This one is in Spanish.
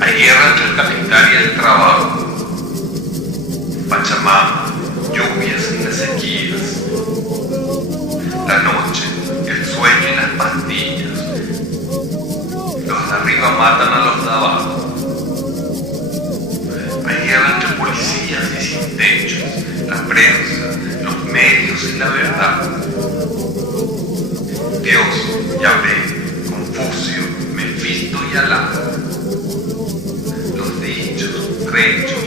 Hay guerra entre el capital y el trabajo. Pachamama, lluvias y las sequías. La noche, el sueño y las pastillas. Los de arriba matan a los de abajo. Hay guerra entre policías y sin techos, la prensa, los medios y la verdad. Dios, Yahvé, Confucio, Mefisto y Alá. Los dichos, trechos,